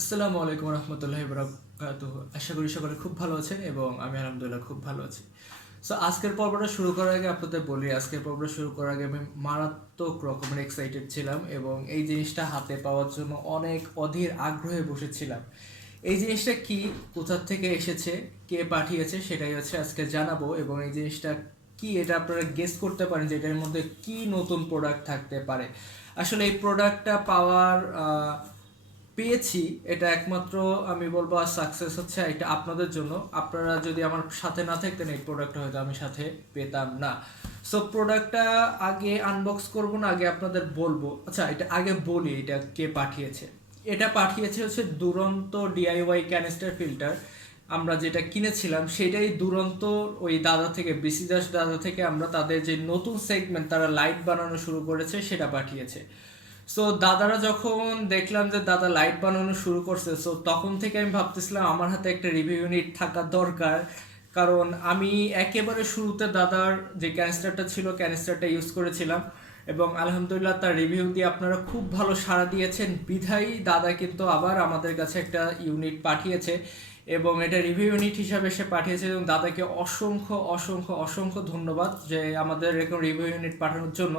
আসসালামু আলাইকুম রহমতুল্লাহি বারাকাতুহু। আশা করি সকলে খুব ভালো আছেন এবং আমি আলহামদুলিল্লাহ খুব ভালো আছি। সো আজকের পর্বটা শুরু করার আগে আপনাদের বলি, আজকের পর্বটা শুরু করার আগে আমি মারাত্মক রকমের এক্সাইটেড ছিলাম এবং এই জিনিসটা হাতে পাওয়ার জন্য অনেক অধীর আগ্রহে বসেছিলাম। এই জিনিসটা কি, কোথা থেকে এসেছে, কে পাঠিয়েছে, সেটাই হচ্ছে আজকে জানাবো। এবং এই জিনিসটা কি এটা আপনারা গেস করতে পারেন যে এটার মধ্যে কি নতুন প্রোডাক্ট থাকতে পারে। আসলে এই প্রোডাক্টটা পেয়েছি, এটা একমাত্র আমি বলবো সাকসেস হচ্ছে এটা আপনাদের জন্য। আপনারা যদি আমার সাথে না থাকতেন এই প্রোডাক্টটা হয়তো আমি সাথে পেতাম না। সো প্রোডাক্টটা আগে আনবক্স করব না, আগে আপনাদের বলবো। আচ্ছা, এটা আগে বলি এটা কে পাঠিয়েছে। এটা পাঠিয়েছে হচ্ছে দুরন্ত ডিআইওয়াই ক্যানিস্টার ফিল্টার। আমরা যেটা কিনেছিলাম সেটাই দুরন্ত ওই দাদা থেকে, বিসিদাস দাদা থেকে আমরা তাদের যে নতুন সেগমেন্ট তারা লাইট বানানো শুরু করেছে সেটা পাঠিয়েছে। সো দাদারা যখন দেখলাম যে দাদা লাইট বানানো শুরু করছে, সো তখন থেকে আমি ভাবতেছিলাম আমার হাতে একটা রিভিউ ইউনিট থাকা দরকার। কারণ আমি একেবারে শুরুতে দাদার যে ক্যানিস্টারটা ছিল ক্যানিস্টারটা ইউজ করেছিলাম এবং আলহামদুলিল্লাহ তার রিভিউ দিয়ে আপনারা খুব ভালো সাড়া দিয়েছেন বিধায়ী দাদা কিন্তু আবার আমাদের কাছে একটা ইউনিট পাঠিয়েছে এবং এটা রিভিউ ইউনিট হিসাবে সে পাঠিয়েছে। এবং দাদাকে অসংখ্য অসংখ্য অসংখ্য ধন্যবাদ যে আমাদের এরকম রিভিউ ইউনিট পাঠানোর জন্য।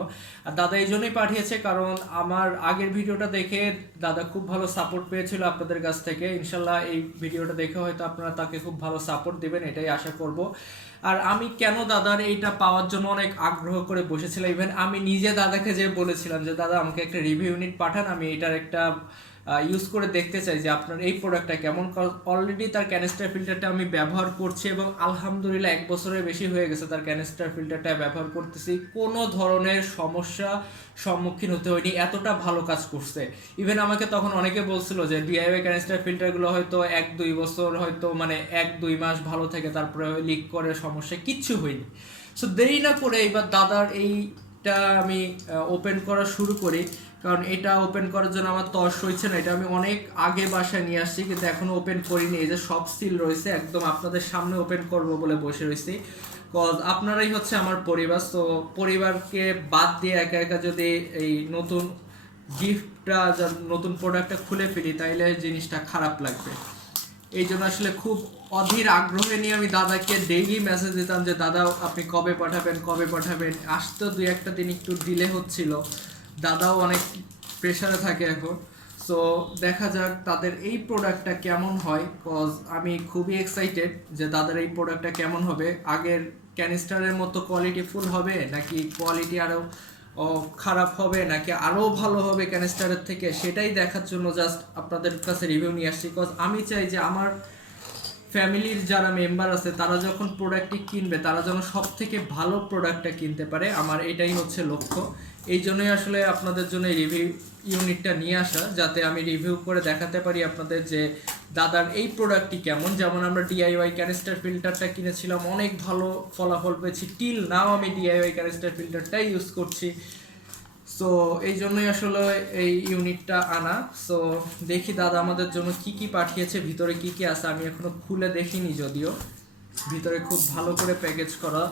আর দাদা এই জন্যই পাঠিয়েছে কারণ আমার আগের ভিডিওটা দেখে দাদা খুব ভালো সাপোর্ট পেয়েছিল আপনাদের কাছ থেকে। ইনশাল্লাহ এই ভিডিওটা দেখে হয়তো আপনারা তাকে খুব ভালো সাপোর্ট দিবেন, এটাই আশা করব। আর আমি কেন দাদার এইটা পাওয়ার জন্য অনেক আগ্রহ করে বসেছিলাম, ইভেন আমি নিজে দাদাকে যে বলেছিলাম যে দাদা আমাকে একটা রিভিউ ইউনিট পাঠান, আমি এটার একটা ইউজ করে দেখতে চাই যে আপনার এই প্রোডাক্টটা কেমন। অলরেডি তার ক্যানিস্টার ফিল্টারটা আমি ব্যবহার করছি এবং আলহামদুলিল্লাহ 1 বছরের বেশি হয়ে গেছে তার ক্যানিস্টার ফিল্টারটা ব্যবহার করতেছি, কোনো ধরনের সমস্যা সম্মুখীন হতে হয়নি, এতটা ভালো কাজ করছে। ইভেন আমাকে তখন অনেকে বলছিল যে ডিআইওয়াই ক্যানিস্টার ফিল্টারগুলো হয়তো 1-2 বছর, হয়তো মানে 1-2 মাস ভালো থাকে, তারপরে লিক করে, সমস্যা কিচ্ছু হয়নি। সো দেরি না করে এবার দাদার এইটা আমি ওপেন করা শুরু করি। কারণ এটা ওপেন করার জন্য আমার তর সইছে না, এটা আমি অনেক আগে বাসায় নিয়ে আসছি কিন্তু এখনো ওপেন করিনি। এই যে সব সিল রয়েছে, একদম আপনাদের সামনে ওপেন করব বলে বসে রয়েছি। কজ আপনারাই হচ্ছে আমার পরিবার, তো পরিবারকে বাদ দিয়ে একা একা যদি এই নতুন গিফটটা, নতুন প্রোডাক্টটা খুলে ফেলি তাইলে জিনিসটা খারাপ লাগবে। এই জন্য আসলে খুব অধীর আগ্রহে নিয়ে আমি দাদাকে ডেইলি মেসেজ দিতাম যে দাদা আপনি কবে পাঠাবেন, কবে পাঠাবেন। আসতে 2-1 দিন একটু ডিলে হচ্ছিল, দাদাও অনেক প্রেশারে থাকে এখন। সো দেখা যাক তাদের এই প্রোডাক্টটা কেমন হয়, কজ আমি খুবই এক্সাইটেড যে দাদার এই প্রোডাক্টটা কেমন হবে। আগের ক্যানিস্টারের মতো কোয়ালিটিফুল হবে নাকি কোয়ালিটি আরও খারাপ হবে নাকি আরও ভালো হবে ক্যানিস্টারের থেকে, সেটাই দেখার জন্য জাস্ট আপনাদের কাছে রিভিউ নিয়ে আসছি। কজ আমি চাই যে আমার ফ্যামিলির যারা মেম্বার আছে তারা যখন প্রোডাক্টটি কিনবে তারা যেন সব থেকে ভালো প্রোডাক্টটা কিনতে পারে, আমার এটাই হচ্ছে লক্ষ্য। এই জন্যই আসলে আপনাদের জন্য রিভিউ ইউনিটটা নিয়ে আসা, যাতে আমি রিভিউ করে দেখাতে পারি আপনাদের যে দাদার এই প্রোডাক্টটি কেমন। যেমন আমরা ডিআইওয়াই ক্যানিস্টার ফিল্টারটা কিনেছিলাম, অনেক ভালো ফলাফল পেয়েছি, টিল নাও আমি ডিআইওয়াই ক্যানিস্টার ফিল্টারটাই ইউজ করছি। সো এই জন্যই আসলে এই ইউনিটটা আনা। সো দেখি দাদা আমাদের জন্য কি কি পাঠিয়েছে, ভিতরে কি কি আছে আমি এখনো খুলে দেখিনি, যদিও ভিতরে খুব ভালো করে প্যাকেজ করা।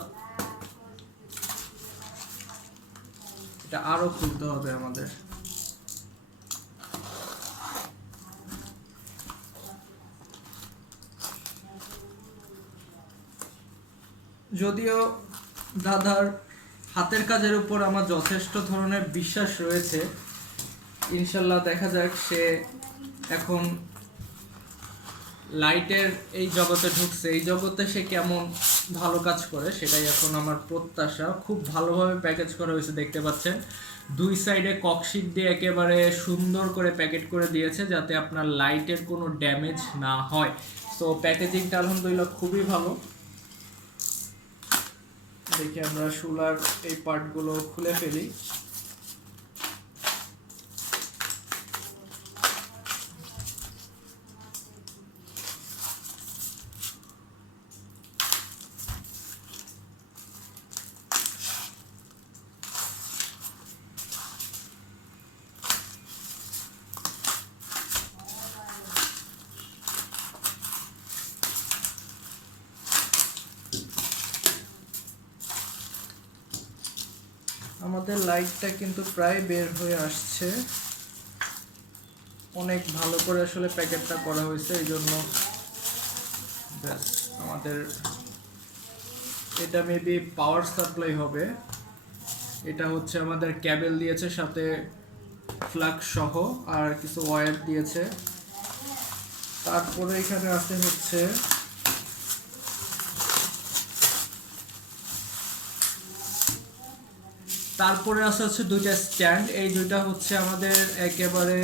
এটা আরো খুলতে হবে আমাদের। যদিও দাদার হাতের কাজের উপর আমার যথেষ্ট ধরনের বিশ্বাস রয়েছে, ইনশাল্লাহ দেখা যাক সে এখন লাইটের এই জগতে ঢুকছে, এই জগতে সে কেমন ভালো কাজ করে সেটাই এখন আমার প্রত্যাশা। খুব ভালোভাবে প্যাকেজ করা হয়েছে, দেখতে পাচ্ছেন 2 সাইডে ককশিট দিয়ে একেবারে সুন্দর করে প্যাকেট করে দিয়েছে যাতে আপনার লাইটের কোনো ড্যামেজ না হয়। সো প্যাকেজিংটা আলহামদুলিল্লাহ খুবই ভালো। দেখি আমরা সোলার এই পার্টগুলো খুলে ফেলি। আমাদের লাইটটা কিন্তু প্রায় বের হয়ে আসছে, অনেক ভালো করে আসলে প্যাকেটটা করা হয়েছে, এই জন্য ব্যাস আমাদের এটা মেবি পাওয়ার সাপ্লাই হবে। এটা হচ্ছে আমাদের ক্যাবেল দিয়েছে সাথে ফ্লাগ সহ, আর কিছু ওয়্যার দিয়েছে। তারপরে এখানে আছে হচ্ছে দুইটা স্ট্যান্ড। এই দুইটা হচ্ছে আমাদের একেবারে,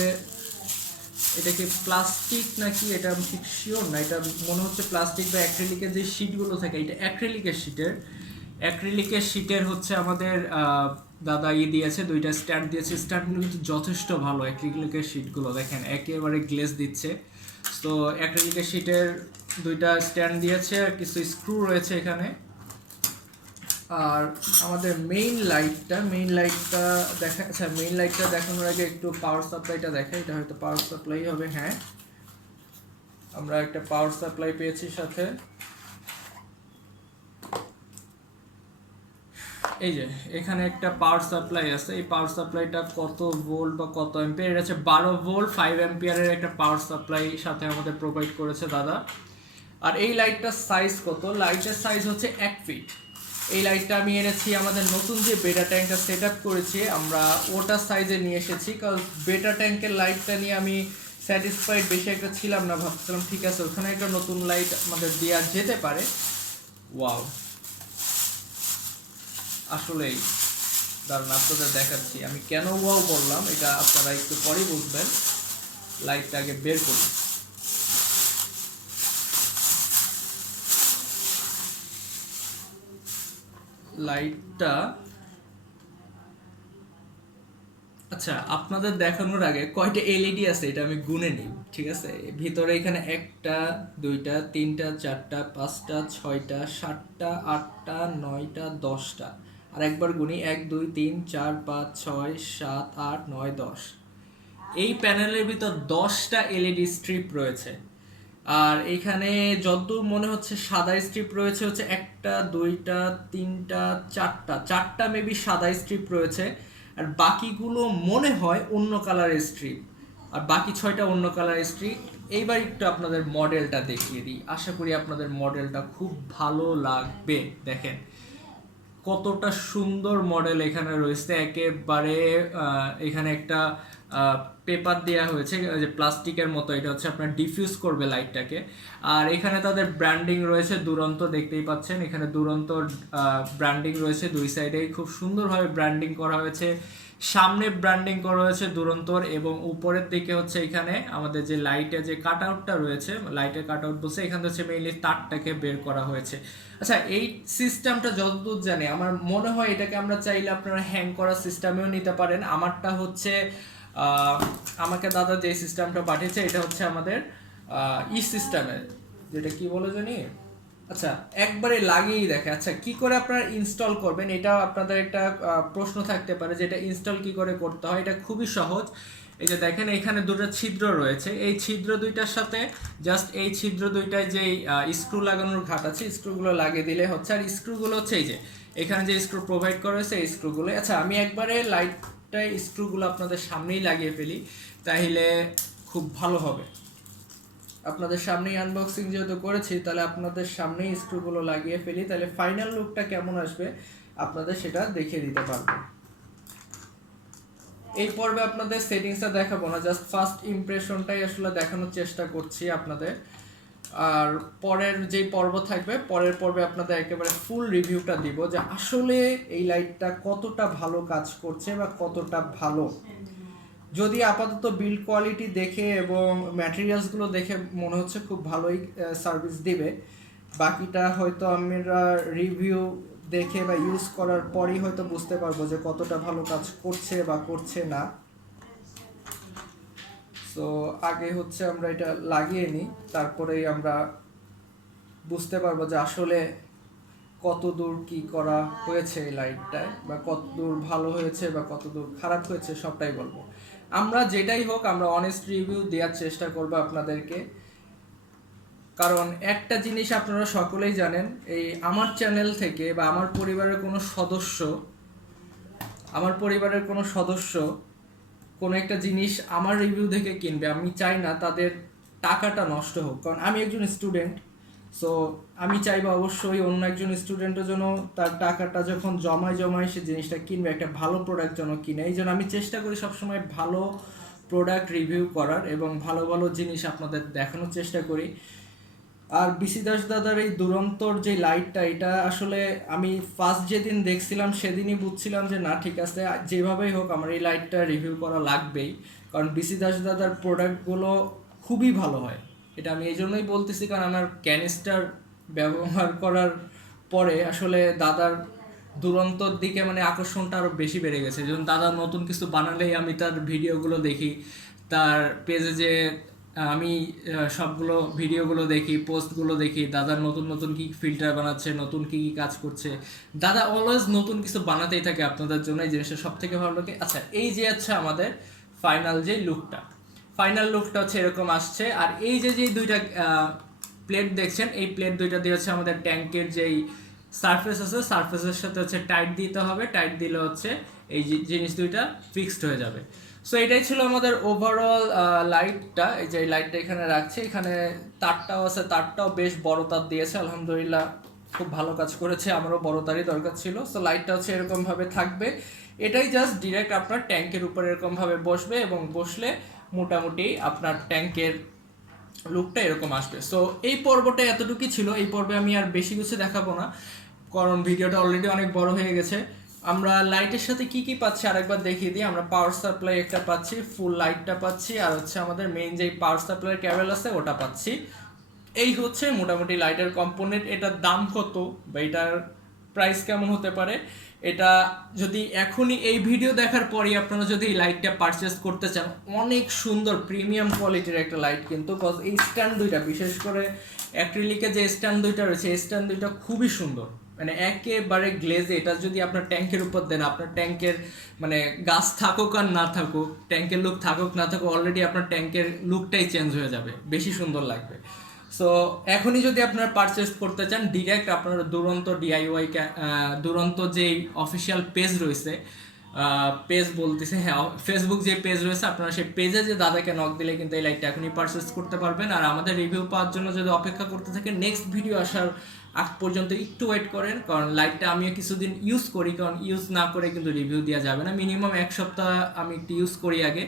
এটা কি প্লাস্টিক নাকি এটা আমি ঠিক শিওর না, এটা মনে হচ্ছে প্লাস্টিক বা অ্যাক্রিলিকের যে শিটগুলো থাকে, এটা অ্যাক্রিলিকের শিটের হচ্ছে আমাদের দাদা দিয়েছে, দুইটা স্ট্যান্ড দিয়েছে। স্ট্যান্ডগুলো কিন্তু যথেষ্ট ভালো, অ্যাক্রিলিকের শিটগুলো দেখেন একেবারে গ্লেজ দিচ্ছে। তো অ্যাক্রিলিকের শিটের দুইটা স্ট্যান্ড দিয়েছে, আর কিছু স্ক্রু রয়েছে এখানে। আর আমাদের মেইন লাইটটা দেখা, আচ্ছা মেইন লাইটটা দেখানোর আগে একটু পাওয়ার সাপ্লাইটা দেখাই। এটা হয়তো পাওয়ার সাপ্লাই হবে, হ্যাঁ আমরা একটা পাওয়ার সাপ্লাই পেয়েছি সাথে। এই যে এখানে একটা পাওয়ার সাপ্লাই আছে, এই পাওয়ার সাপ্লাইটা কত ভোল্ট বা কত অ্যাম্পিয়ার, এটা হচ্ছে 12 ভোল্ট 5 অ্যাম্পিয়ারের একটা পাওয়ার সাপ্লাই সাথে আমাদের প্রোভাইড করেছে দাদা। আর এই লাইটটার সাইজ কত, লাইটের সাইজ হচ্ছে 1 ফিট। এই লাইটটা আমি এনেছি আমাদের নতুন যে বেটা ট্যাঙ্কটা সেট আপ করেছি আমরা, ওটার সাইজে নিয়ে এসেছি, কারণ বেটা ট্যাঙ্কের লাইটটা নিয়ে আমি স্যাটিসফাইড বেশি একটা ছিলাম না। ভাবছিলাম ঠিক আছে ওখানে একটা নতুন লাইট আমাদের দেওয়া যেতে পারে। ওয়াও, আসলেই দাঁড়ান আপনাদের দেখাচ্ছি আমি কেন ওয়াও বললাম, এটা আপনারা একটু পরেই বুঝবেন। লাইটটা আগে বের করি। লাইটটা, আচ্ছা আপনাদের দেখানোর আগে কয়টা এলইডি আছে এটা আমি গুনে নিই, ঠিক আছে? ভিতরে এখানে 1টা 2টা 3টা 4টা 5টা 6টা 7টা 8টা 9টা 10টা, আর একবার গুনি 1 2 3 4 5 6 7 8 9 10। এই প্যানেলের ভিতর 10টা এলইডি স্ট্রিপ রয়েছে। আর এখানে যতদূর মনে হচ্ছে সাদা স্ট্রিপ রয়েছে হচ্ছে 1টা 2টা 3টা 4টা মেবি সাদা স্ট্রিপ রয়েছে, আর বাকিগুলো মনে হয় অন্য কালারের স্ট্রিপ, আর বাকি 6টা অন্য কালারের স্ট্রিপ। এইবার একটু আপনাদের মডেলটা দেখিয়ে দিই, আশা করি আপনাদের মডেলটা খুব ভালো লাগবে। দেখেন কতটা সুন্দর মডেল এখানে রয়েছে, একেবারে এখানে একটা পেপার দেওয়া হয়েছে যে প্লাস্টিকের মতো, এটা হচ্ছে আপনার ডিফিউজ করবে লাইটটাকে। আর এখানে তাদের ব্র্যান্ডিং রয়েছে দুরন্ত, দেখতেই পাচ্ছেন এখানে দুরন্ত ব্র্যান্ডিং রয়েছে, দুই সাইডেই খুব সুন্দরভাবে ব্র্যান্ডিং করা হয়েছে। সামনে ব্র্যান্ডিং করা হয়েছে দুরন্তর, এবং উপরের দিকে হচ্ছে এখানে আমাদের যে লাইটের যে কাট আউটটা রয়েছে, লাইটের কাট আউট বলছে এখানে হচ্ছে মেইনলি তারটাকে বের করা হয়েছে। আচ্ছা এই সিস্টেমটা যতদূর জানি আমার মনে হয় এটাকে আমরা চাইলে আপনারা হ্যাং করার সিস্টেমেও নিতে পারেন। আমারটা হচ্ছে আমাকে দাদা যে সিস্টেমটা পাঠিয়েছে এটা হচ্ছে আমাদের সিস্টেমের, যেটা কি বলে জানি, আচ্ছা একবারে লাগিয়েই দেখে। আচ্ছা কি করে আপনারা ইনস্টল করবেন, এটাও আপনাদের একটা প্রশ্ন থাকতে পারে যে এটা ইনস্টল কি করে করতে হয়। এটা খুবই সহজ। এই যে দেখেন এখানে দুটো ছিদ্র রয়েছে, এই ছিদ্র দুইটার সাথে জাস্ট এই ছিদ্র দুইটায় যে স্ক্রু লাগানোর ঘাট আছে স্ক্রুগুলো লাগিয়ে দিলে হচ্ছে। আর স্ক্রুগুলো হচ্ছে এই যে এখানে যে স্ক্রু প্রোভাইড করা হয়েছে এই স্ক্রুগুলো। আচ্ছা আমি একবারে লাইটটায় স্ক্রুগুলো আপনাদের সামনেই লাগিয়ে ফেলি, তাহলে খুব ভালো হবে। আপনাদের সামনেই আনবক্সিং যেহেতু করেছি, তাহলে আপনাদের সামনেই স্ক্রুগুলো লাগিয়ে ফেলি, তাহলে ফাইনাল লুকটা কেমন আসবে আপনাদের সেটা দেখিয়ে দিতে পারবো। এই পর্বে আপনাদের সেটিংসটা দেখাবো না, জাস্ট ফার্স্ট ইমপ্রেশনটাই আসলে দেখানোর চেষ্টা করছি আপনাদের। আর পরের যে পর্ব থাকবে, পরের পর্বে আপনাদের একেবারে ফুল রিভিউটা দিব যে আসলে এই লাইটটা কতটা ভালো কাজ করছে বা কতটা ভালো। যদি আপাতত বিল্ড কোয়ালিটি দেখে এবং ম্যাটেরিয়ালসগুলো দেখে মনে হচ্ছে খুব ভালোই সার্ভিস দিবে, বাকিটা হয়তো আমরা রিভিউ দেখে বা ইউজ করার পরই হয়তো বুঝতে পারবো যে কতটা ভালো কাজ করছে বা করছে না। সো আগে হচ্ছে আমরা এটা লাগিয়ে নিই, তারপরেই আমরা বুঝতে পারবো যে আসলে কত দূর কি করা হয়েছে এই লাইটটায়, বা কত দূর ভালো হয়েছে বা কত দূর খারাপ হয়েছে সবটাই বলবো। আমরা যেটাই হোক আমরা অনেস্ট রিভিউ দেওয়ার চেষ্টা করব আপনাদেরকে, কারণ একটা জিনিস আপনারা সকলেই জানেন, এই আমার চ্যানেল থেকে বা আমার পরিবারের কোনো সদস্য কোনো একটা জিনিস আমার রিভিউ দেখে কিনবে, আমি চাই না তাদের টাকাটা নষ্ট হোক, কারণ আমি একজন স্টুডেন্ট। সো আমি চাইবো অবশ্যই অন্য একজন স্টুডেন্টের জন্য তার টাকাটা যখন জমায় জমায় সে জিনিসটা কিনবে, একটা ভালো প্রোডাক্ট যেন কিনে। এই জন্য আমি চেষ্টা করি সবসময় ভালো প্রোডাক্ট রিভিউ করার এবং ভালো ভালো জিনিস আপনাদের দেখানোর চেষ্টা করি। আর বিসি দাস দাদার এই দুরন্তর যে লাইটটা, এটা আসলে আমি ফার্স্ট যেদিন দেখছিলাম সেদিনই বুঝছিলাম যে না ঠিক আছে, যেভাবেই হোক আমার এই লাইটটা রিভিউ করা লাগবেই, কারণ বিসি দাস দাদার প্রোডাক্টগুলো খুবই ভালো হয়। এটা আমি এই জন্যই বলতেছি, কারণ আমার ক্যানিস্টার ব্যবহার করার পরে আসলে দাদার দুরন্তর দিকে মানে আকর্ষণটা আরও বেশি বেড়ে গেছে। যেমন দাদা নতুন কিছু বানালেই আমি তার ভিডিওগুলো দেখি, তার পেজে যে আমি সবগুলো ভিডিওগুলো দেখি, পোস্টগুলো দেখি, দাদার নতুন নতুন কি ফিল্টার বানাচ্ছে, নতুন কি কি কাজ করছে। দাদা অলওয়েজ নতুন কিছু বানাতেই থাকে আপনাদের জন্য, এই জিনিসটা সব থেকে ভালো লাগে। আচ্ছা, এই যে আছে আমাদের ফাইনাল যে লুকটা, ফাইনাল লুকটা হচ্ছে এরকম আসছে। আর এই যে যে দুইটা প্লেট দেখছেন, এই প্লেট দুইটা দিয়ে হচ্ছে আমাদের ট্যাঙ্কের যেই সারফেস আছে, সারফেসের সাথে হচ্ছে টাইট দিতে হবে। টাইট দিলে হচ্ছে এই জিনিস দুইটা ফিক্সড হয়ে যাবে। সো এটাই ছিল আমাদের ওভারঅল লাইটটা। এই যে লাইটটা এখানে রাখছি, এখানে তারটাও আছে, তারটাও বেশ বড় তার দিয়েছে, আলহামদুলিল্লাহ খুব ভালো কাজ করেছে, আমারও বড় তারই দরকার ছিল। সো লাইটটা হচ্ছে এরকমভাবে থাকবে, এটাই জাস্ট ডিরেক্ট আপনার ট্যাঙ্কের উপরে এরকমভাবে বসবে এবং বসলে মোটামুটি আপনার ট্যাঙ্কের লুকটা এরকম আসবে। সো এই পর্বটা এতটুকুই ছিল, এই পর্বে আমি আর বেশি কিছু দেখাবো না, কারণ ভিডিওটা অলরেডি অনেক বড় হয়ে গেছে। আমরা লাইটের সাথে কি কি পাচ্ছি আরেকবার দেখিয়ে দিই। আমরা পাওয়ার সাপ্লাই একটা পাচ্ছি, ফুল লাইটটা পাচ্ছি, আর হচ্ছে আমাদের মেইন যেই পাওয়ার সাপ্লাইয়ের ক্যাবেল আছে ওটা পাচ্ছি। এই হচ্ছে মোটামুটি লাইটের কম্পোনেন্ট। এটার দাম কত বা এটার প্রাইস কেমন হতে পারে, এটা যদি এখনই এই ভিডিও দেখার পরই আপনারা যদি এই লাইটটা পারচেস করতে চান, অনেক সুন্দর প্রিমিয়াম কোয়ালিটির একটা লাইট কিন্তু, কজ এই স্ট্যান্ড দুইটা, বিশেষ করে অ্যাক্রিলিকের যে স্ট্যান্ড দুইটা রয়েছে, এই স্ট্যান্ড দুইটা খুবই সুন্দর, মানে একেবারে গ্লেজে। এটা যদি আপনার ট্যাঙ্কের উপর দেন, আপনার ট্যাঙ্কের মানে গাছ থাকুক আর না থাকুক, ট্যাঙ্কের লুক থাকুক না থাকুক, অলরেডি আপনার ট্যাঙ্কের লুকটাই চেঞ্জ হয়ে যাবে, বেশি সুন্দর লাগবে। সো এখনই যদি আপনারা পারচেস করতে চান, ডিরেক্ট আপনারা দুরন্ত ডিআইওয়াই, দুরন্ত যে অফিসিয়াল পেজ রয়েছে, পেজ বলতেছে, হ্যাঁ ফেসবুক যে পেজ রয়েছে, আপনারা সেই পেজে যে দাদাকে নক দিলে কিন্তু এই লাইটটা এখনই পারচেস করতে পারবেন। আর আমাদের রিভিউ পাওয়ার জন্য যদি অপেক্ষা করতে থাকেন, নেক্সট ভিডিও আসার আগ পর্যন্ত একটু ওয়েট করেন, কারণ লাইটটা আমিও কিছুদিন ইউজ করি, কারণ ইউজ না করে কিন্তু রিভিউ দেওয়া যাবে না। মিনিমাম এক সপ্তাহ আমি একটু ইউজ করি, আগে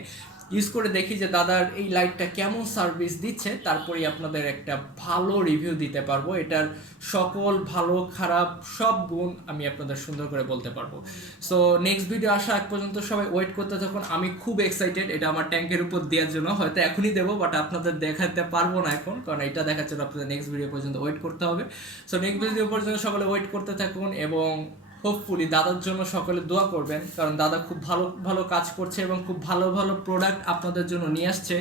ইউজ করে দেখি যে দাদার এই লাইটটা কেমন সার্ভিস দিচ্ছে, তারপরেই আপনাদের একটা ভালো রিভিউ দিতে পারবো। এটার সকল ভালো খারাপ সব গুণ আমি আপনাদের সুন্দর করে বলতে পারবো। সো নেক্সট ভিডিও আসা এক পর্যন্ত সবাই ওয়েট করতে থাকুন। আমি খুব এক্সাইটেড এটা আমার ট্যাঙ্কের উপর দেওয়ার জন্য, হয়তো এখনই দেবো, বাট আপনাদের দেখাতে পারবো না এখন, কারণ এটা দেখার জন্য আপনাদের নেক্সট ভিডিও পর্যন্ত ওয়েট করতে হবে। সো নেক্সট ভিডিও পর্যন্ত সকলে ওয়েট করতে থাকুন এবং হোপফুলি দাদার জন্য সকলে দোয়া করবেন, কারণ দাদা খুব ভালো ভালো কাজ করছে এবং খুব ভালো ভালো প্রোডাক্ট আপনাদের জন্য নিয়ে আসছে।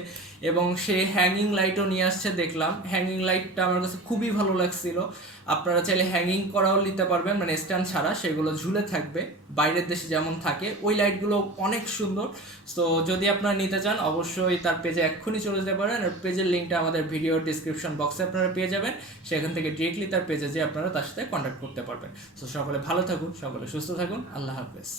এবং সে হ্যাঙ্গিং লাইটও নিয়ে আসছে, দেখলাম হ্যাঙ্গিং লাইটটা আমার কাছে খুবই ভালো লাগছিল। আপনারা চাইলে হ্যাঙ্গিং করাও নিতে পারবেন, মানে স্ট্যান্ড ছাড়া, সেগুলো ঝুলে থাকবে বাইরের দেশে যেমন থাকে, ওই লাইটগুলো অনেক সুন্দর। তো যদি আপনারা নিতে চান অবশ্যই তার পেজে এক্ষুনি চলে যেতে পারেন, আর পেজের লিঙ্কটা আমাদের ভিডিওর ডিসক্রিপশন বক্সে আপনারা পেয়ে যাবেন, সেখান থেকে ডিরেক্টলি তার পেজে যেয়ে আপনারা তার সাথে কন্ট্যাক্ট করতে পারবেন। তো সকলে ভালো থাকুন, সকলে সুস্থ থাকুন, আল্লাহ হাফেজ।